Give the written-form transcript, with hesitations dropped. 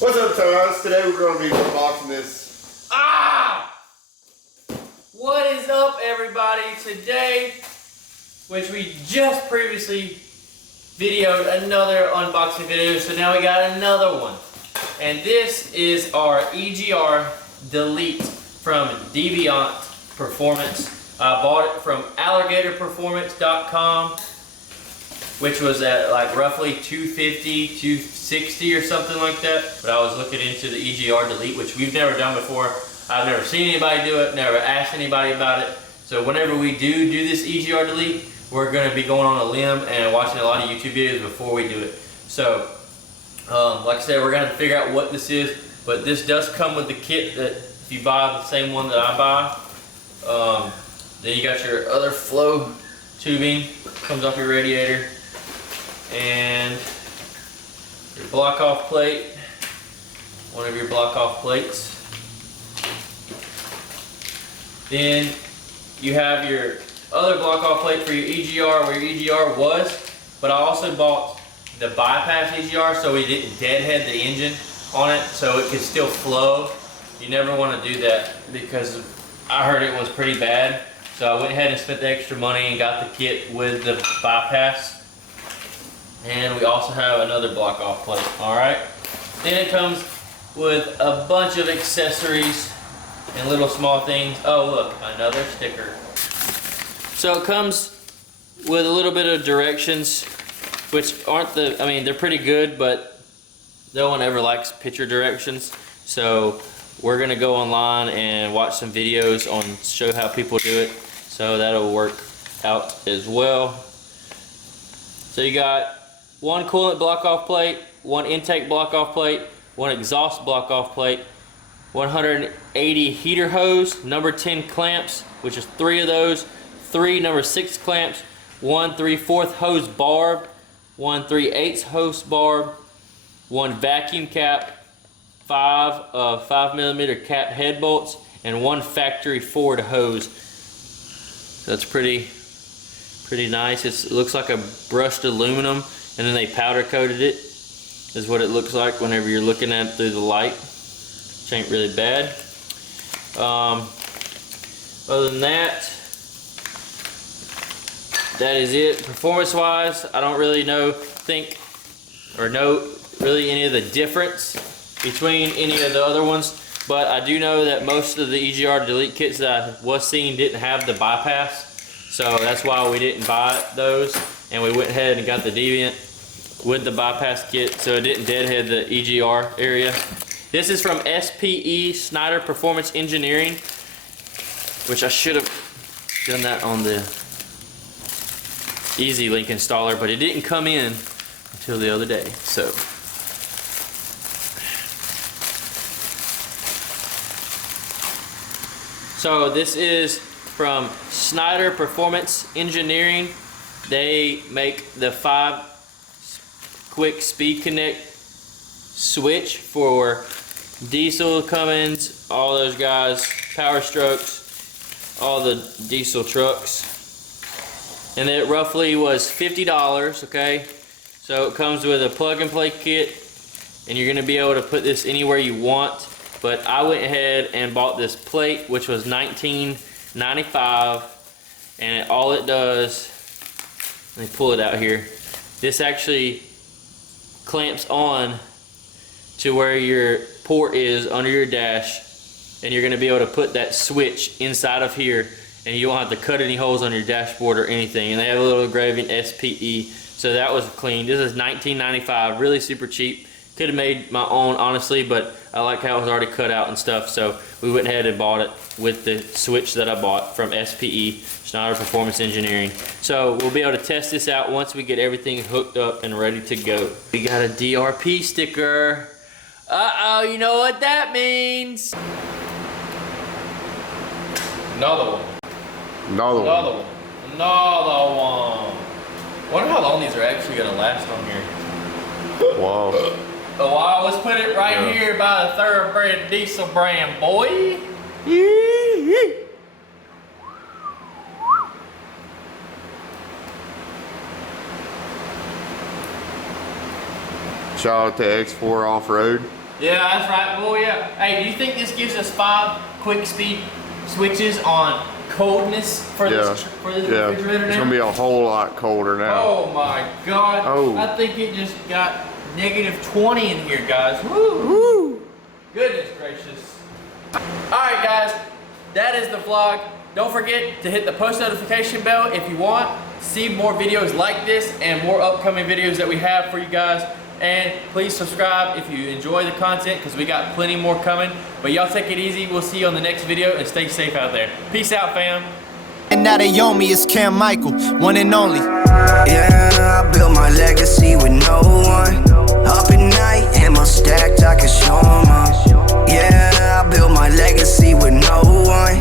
What's up, guys? Today we're going to be unboxing this. What is up, everybody? Today, which we just previously videoed another unboxing video, so now we got another one. And this is our EDR Delete from Deviant Performance. I bought it from alligatorperformance.com, which was at like roughly $250, $260 or something like that. But I was looking into the EDR Delete, which we've never done before. I've never seen anybody do it, never asked anybody about it. So whenever we do this EDR Delete, we're going to be going on a limb and watching a lot of YouTube videos before we do it. So, like I said, we're going to figure out what this is. But this does come with the kit that if you buy the same one that I buy, then you got your other flow tubing, comes off your radiator, and your block off plate, one of your block off plates. Then you have your other block off plate for your EGR where your EGR was, but I also bought the bypass EGR so we didn't deadhead the engine on it so it could still flow. You never want to do that because I heard it was pretty bad. So I went ahead and spent the extra money and got the kit with the bypass. And we also have another block off plate, all right? Then it comes with a bunch of accessories and little small things. Oh look, another sticker. So it comes with a little bit of directions, which aren't I mean, they're pretty good, but no one ever likes picture directions. So we're gonna go online and watch some videos on show how people do it. So that'll work out as well. So you got one coolant block off plate, one intake block off plate, one exhaust block off plate, 180 heater hose, number 10 clamps, which is 3 of those, 3 number 6 clamps, 1 3/4 hose barb, 1 3/8 hose barb, 1 vacuum cap, 5 5mm cap head bolts, and 1 factory Ford hose. That's pretty nice. It looks like a brushed aluminum, and then they powder coated it. Is what it looks like whenever you're looking at it through the light. Which ain't really bad. Other than that, that is it. Performance-wise, I don't really know really any of the difference between any of the other ones. But I do know that most of the EGR Delete kits that I was seeing didn't have the bypass. So that's why we didn't buy those. And we went ahead and got the Deviant with the bypass kit so it didn't deadhead the EGR area. This is from SPE, Snyder Performance Engineering, which I should have done that on the Easy Link installer, but it didn't come in until the other day. So this is from Snyder Performance Engineering. They make the 5-quick speed connect switch for diesel, Cummins, all those guys, Powerstrokes, all the diesel trucks. And it roughly was $50, okay? So it comes with a plug and play kit, and you're gonna be able to put this anywhere you want. But I went ahead and bought this plate, which was $19.95, and all it does, let me pull it out here. This actually clamps on to where your port is under your dash, and you're going to be able to put that switch inside of here, and you won't have to cut any holes on your dashboard or anything. And they have a little engraving SPE, so that was clean. This is $19.95, really super cheap. Could have made my own, honestly, but I like how it was already cut out and stuff, so we went ahead and bought it with the switch that I bought from SPE, Snyder Performance Engineering. So we'll be able to test this out once we get everything hooked up and ready to go. We got a DRP sticker. Uh-oh, you know what that means. Another one. Another one. Another one. Wonder how long these are actually gonna last on here. Wow. A while. Let's put it right here by the Thoroughbred Diesel brand, boy. Shout out to X4 Off-Road. Yeah, that's right, boy. Yeah. Hey, do you think this gives us 5 quick speed switches on coldness for this refrigerator now? It's gonna be a whole lot colder now. Oh my God. Oh. I think it just got -20 in here, guys. Woo. Woo. Goodness gracious. All right, guys, that is the vlog. Don't forget to hit the post notification bell if you want to see more videos like this and more upcoming videos that we have for you guys. And please subscribe if you enjoy the content, because we got plenty more coming. But y'all take it easy. We'll see you on the next video, and stay safe out there. Peace out, fam. And now they own me, it's Cam Michael, one and only. Yeah, I built my legacy with no one. Up at night, ammo stacked, I can show 'em up. Yeah, I built my legacy with no one.